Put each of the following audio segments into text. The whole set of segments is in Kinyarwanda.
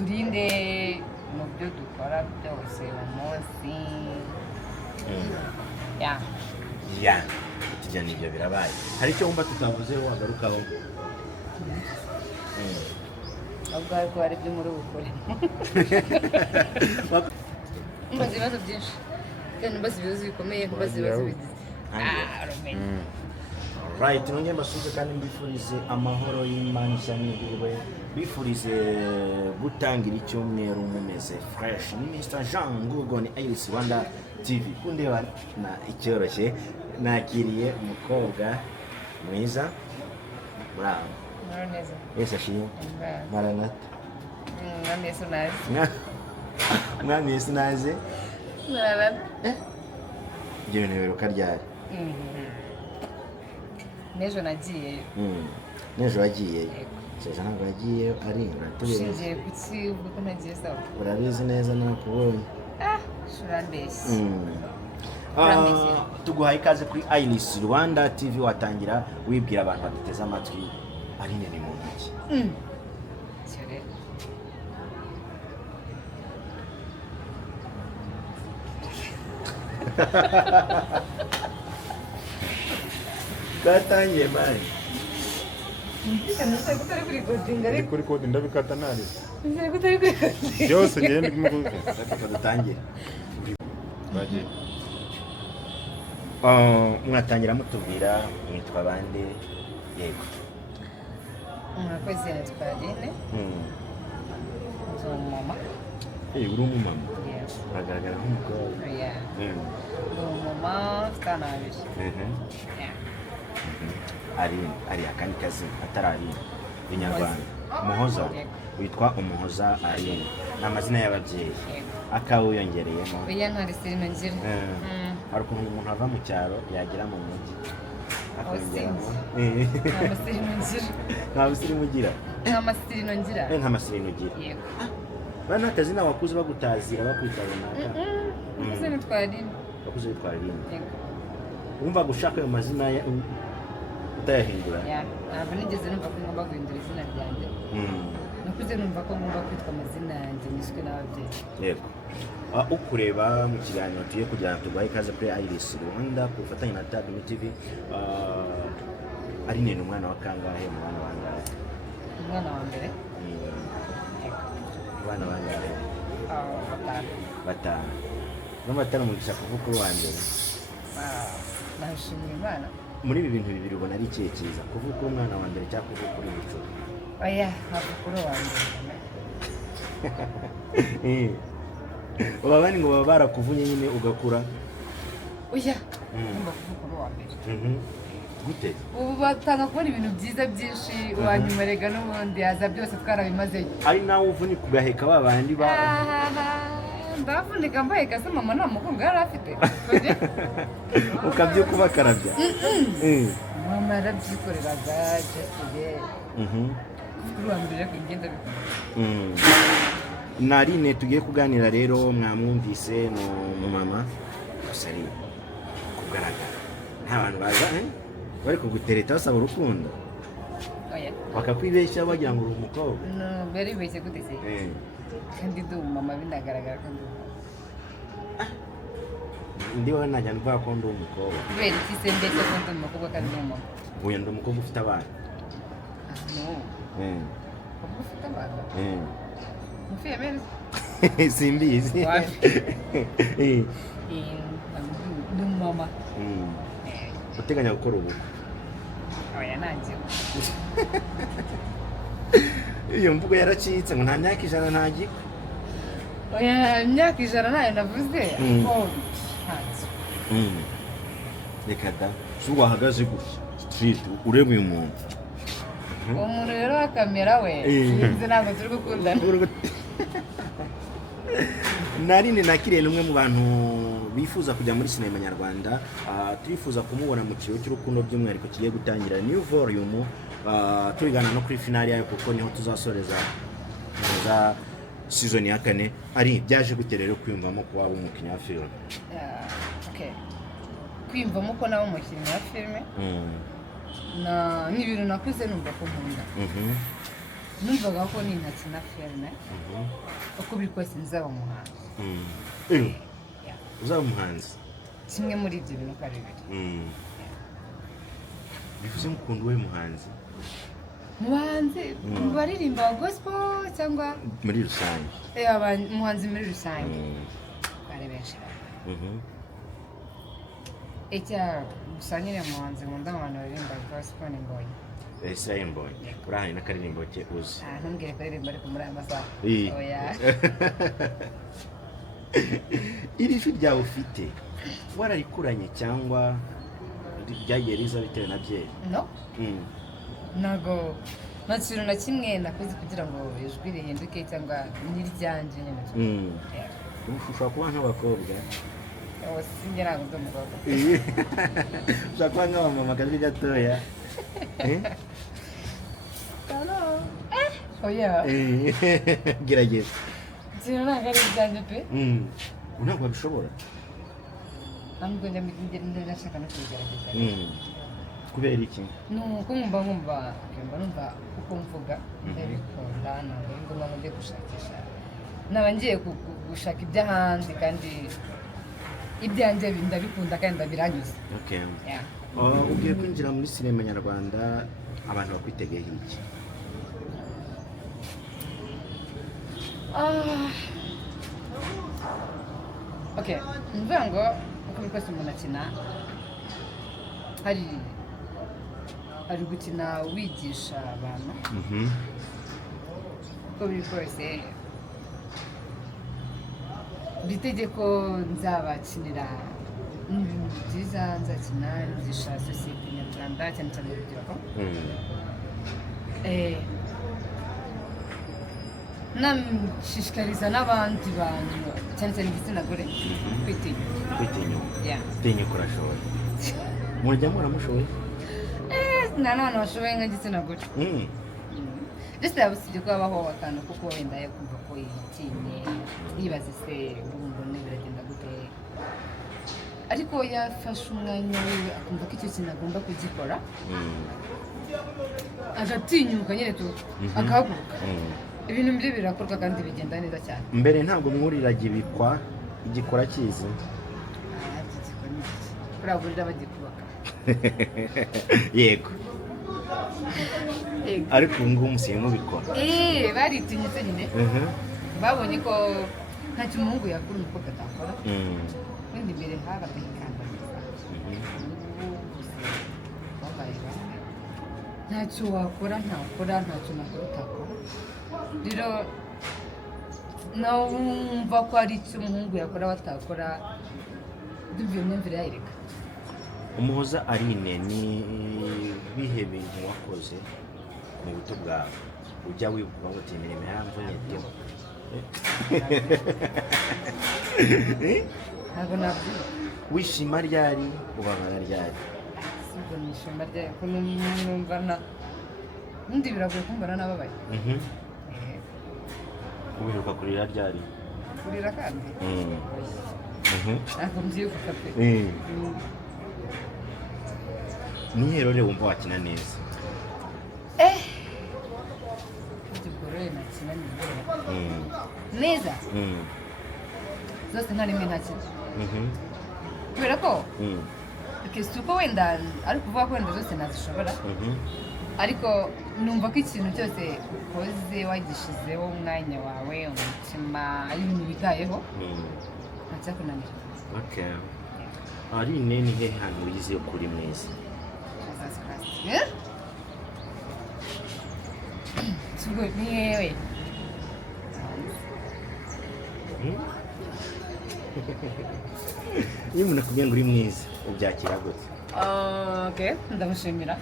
aturinde mu byo dukora byose umunsi ya tujya n'ibyo birabaye. Hari icyo wumva tutavuzeho wagarukaho? ahubwo ariko hari ibyo muri bukore mbaza ibibazo byinshi kandi mbaza ibibazo bikomeye mbaza ibibazo bigize right, nongeye mbasubize kandi mbifurize amahoro y'Imana ishyanyiriwe, bifurize gutangira icyumweru mumeze fresh. Ni Mr. Jean Nguko, ni Rwanda TV. Kundeba na icyoroshye, nakiriye umukobwa mwiza bravo neza Yesu ashimwe. Maranatha. Yesu naze. Mwami Yesu naze. Maranatha. Ibyo bintu biruka ryari? Nejo nagiye. Nejo wagiye? Sasa ntabwo yagiye ari uratubizi. Shingiye kuki ubwo nagiye sawa. Urabizi neza nakubonye. Shurambeshye. Tuguhaye ikaze kuri Rwanda TV. Watangira wibwira abantu baduteze amatwi Aline ni muntu ki? Cyane. Gatangiye mani. Kuri kode ndabikata nari. Kuri Byose ngende ndimo Dutangire. baje. Mwatangira mutubwira mwitwa bande? Yego. Mwakoze nitwa Aline. Mama. Uri umumama? Yes. Agaragara nk'umukobwa. Yeah. Mama kanabiri. Ari akandi kazi atari Aline inyarwanda. Umuhoza. Witwa Umuhoza Aline. Ni amazina y'ababyeyi. Akawuyongereyemo. Oya ntari sirino ngira. Hari ukuntu umuntu ava mu cyaro yagera mu mujyi. Nta masirino ugira? Nta masirino ngira. Nta masirino ugira. Yego. Bana akazi nawe wakuze bagutazira bakwita runaka. Wakuze nitwa Aline. Wakuze witwa Aline. Yego. Wumva gushaka ayo mazina utayahindura? Ntabwo nigeze numva ko ngomba guhindura izina ryanjye. Nakuze numva ko ngomba kwitwa amazina yanjye niswe n'ababyeyi. Yego. Ukureba mu kiganiro tugiye kugira ngo tubahe ikaze kuri Rwanda ku bufatanye na TV. Aline ni umwana wa kangahe mu bana bangahe? Umwana wa mbere. Abana bangahe? Batanu. N'amatara mugisha kuvuga kuri wa mbere. Nashimira Imana. Muri ibi bintu bibiri ubona ari ikihe cyiza, kuvuga kuri umwana wa mbere cyangwa kuvuga kuri Mico? Oya ntabwo kuri wa mbere. Baba bani ngo baba barakuvunye nyine ugakura? Oya ngomba kuvuga kuri wa mbere. Gute? Ubu batanga kubona ibintu byiza byinshi wanyuma rega n'ubundi haza byose twarabimazeyo. Ari nawe uvunika ugaheka ba bandi ba ndavunika mbaye gase mama nta mukungu yari afite. Ukabyuka ubakarabya? Mama yarabyikoreraga just today. Kuri wa mbere kugenda bikora. Narine tugiye kuganira rero, mwamwumvise mu mama asari kugaragara. Nta bantu baza bari kugutereta basaba urukundo. Oya. Bakakwibeshya bagira ngo uri umukobwa. No, bari beshye gute se? Kandi ndi umumama binagaragara ko ndi. Ndi wowe najya mvuga ko ndi umukobwa. Kubera iki se mbese ko ndi umukobwa kandi ndi umumama? Uyu ndi umukobwa ufite abana. No. Umukobwa ufite abana? Mufiye meza? Simbizi. Ndi umumama. Uteganya gukora ubukwe? Oya nanjye. Iyo mvugo yaracitse ngo nta myaka 100 ntagikwe. Oya imyaka 100 nayo navuze. Reka da, si wahagaze gutya street ureba uyu muntu. Umuntu rero wa kamera we sinzi ntabwo turi gukundana. Narine nakiriye n'umwe mu bantu bifuza kujya muri sinema nyarwanda. Turifuza kumubona mu kiyo cy'urukundo by'umwihariko kigiye gutangira new volume. Turigana no kuri finale yayo kuko niho tuzasoreza za season ya 4. Ari byaje guterera kwiyumvamo ko waba umukinnyi wa film? Okay. Kwiyumvamo ko nawe umukinnyi wa film? Ni ibintu nakuze numva ko nkunda. numvaga ko nintakina filime uko biri kose nzaba umuhanzi. Uzaba umuhanzi kimwe muri ibyo bintu uko ari bibiri. bivuze mukunda we muhanzi mu baririmba wa gospel cyangwa muri rusange umuhanzi muri rusange bari benshi. Gusa nyine muhanzi nkunda abantu baririmba gospel ni Mbonyi. Israel Mbonyi urahaye n'akaririmbo ke uzi? Ntumbwire kuririmba ariko muri aya masaha. Oya. Iri jwi ryawe ufite wararikuranye cyangwa ryagiye riza bitewe na byeri? No. Ntago nta kintu na kimwe nakoze kugira ngo ijwi rihinduke cyangwa n'iryanjye nyine. Ushobora kuba nk'abakobwa sinjye ntabwo ndi umukobwa. Ushobora kuba nk'abamama akajwi gatoya. Oya. Gerageza. Ikintu ntabwo ari ibyanjye pe. Ntabwo wabishobora? Ntabwo ndashaka no kubigerageza. Kubera iki? Nuko nkumva uko mvuga ndabikunda ntabwo ari ngombwa ngo njye gushakisha. Naba ngiye gushaka iby'ahandi kandi ibyanjye ndabikunda kandi ndabiranyuze. Okay. Ugiye kwinjira muri sinema nyarwanda abantu bakwitegeye iki? Okay, mvuga ngo uko biri kose umuntu akina hari gukina wigisha abantu. Uko biri kose bitege ko nzabakinira ibintu byiza, nzakina nzigisha sosiyete nyarwanda cyane cyane urubyiruko. Nashishikariza n'abandi bantu cyane cyane igitsina gore kwitinyuka. Tinyuka urashoboye. Murya muramushoboye? Nta n'abantu bashoboye nk'igitsina gore. Ndetse yabusibye ko habaho akantu kuko wenda yo kumva ko yitinye yibaza se ubundi biragenda gute, ariko yafashe umwanya wiwe akumva ko icyo kintu agomba kugikora agatinyuka nyine akahaguruka. Ibintu bye birakorwa kandi bigenda neza cyane. Mbere ntabwo mwuriraga ibikwa igikora kizi? Kuragurira bagikubaka. Yego. Ariko ubu ngubu musiye mubikora? Baritinyutse nyine. Babonye ko ntacyo umuhungu yakora umukobwa atakora. Wenda imbere habaga ikandamiza. Ntacyo wakora ntakora, ntacyo nakora utakora. Rero nawumva ko ari icyo umuhungu yakora batakora, dubiye imyumvire yayireka. Umuhoza Aline, ni bihe bintu wakoze mu buto bwawe ujya wibuka ngo uti imirimo yaramvunyeteho? Ntabwo nabyibuka. Wishima ryari ubabara ryari? Sibwo nishima ryari ko numva undi biragoye kumbana n'ababaye. Ubiheruka kurira ryari? Kurira kandi ntabwo mbyibuka pe. Nihe rero wumva wakina neza? Ubwo rero nakina neza zose nta rimwe ntakina kubera ko si uko wenda ari kuvuga ko wenda zose nazishobora, ariko numva ko ikintu cyose ukoze wagishizeho umwanya wawe, umutima, ari ibintu witayeho ntacyakunanira. Aline, ni hehe hantu wize yo kuri mwiza? Sibwo ni hehe? Iyo umuntu akubwiye ngo uri mwiza ubyakira gute? Ndamushimira.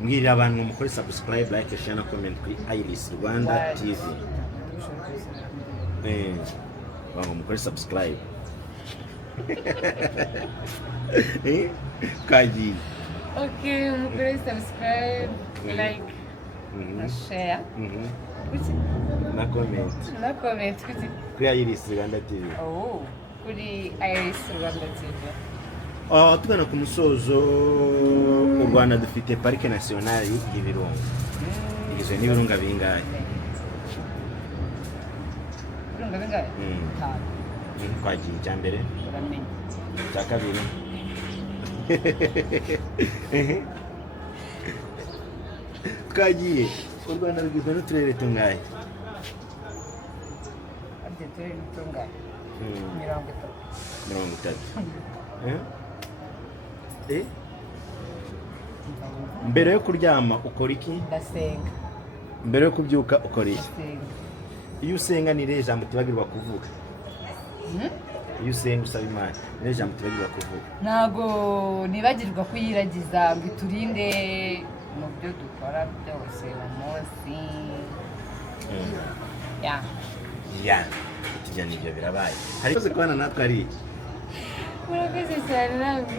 Mbwirira abantu mukore subscribe, like, share na comment kuri Iris Rwanda TV. Bango mukore subscribe. Kaji. Mukore subscribe, like, na share. Na comment. Kuri Iris Rwanda TV. Kuri Iris Rwanda TV. Tugana ku musozo, u Rwanda dufite Parike Nationale y'Ibirunga. igizwe n'ibirunga bingahe? Ibirunga bingahe? Bitanu. Twagiye icya mbere, Uramenye. icya kabiri. Twagiye. U Rwanda rugizwe n'uturere tungahe? Arya turere n'utungahe? 30. Mbere yo kuryama ukora iki? Ndasenga. Mbere yo kubyuka ukora iki? Ndasenga. Iyo usenga ni irihe jambo tibagirwa kuvuga? Iyo usenga usaba Imana ni irihe jambo tibagirwa kuvuga? Ntago nibagirwa kuyiragiza ngo iturinde mu byo dukora byose uwo munsi. Ya tujya n'ibyo birabaye. Hari ikibazo kubana natwe ari iki? Murakoze cyane namwe.